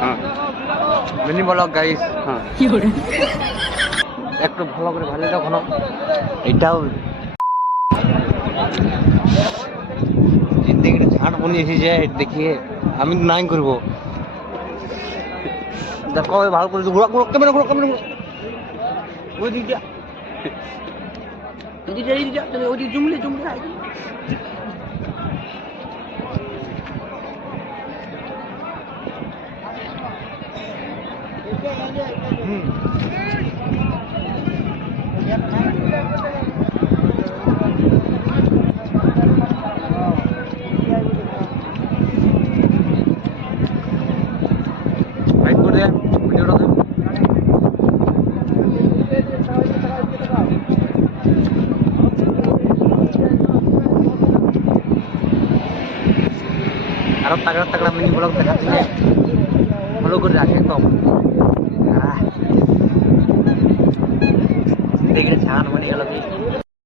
হ্যাঁ mini blog guys. হ্যাঁ একটু ভালো করে ভালো তখন এটাও জিন্দগিটা ঝাঁট বনিয়েছি যে দেখিয়ে আমি নাই করবো। দেখো ভালো করে ঘোরা ঘোরা ক্যামেরা ঘোরা ক্যামেরা ঘোরা ওই দিকটা ওই দিক জুমলে জুমলে লাইক করে দে ভিডিওটাতে। আরো তাগড়া তাগড়া মিনি ব্লগ দেখাচ্ছি, ফলো করে রাখে তো। দেখে ছাড় বনে গেল কি।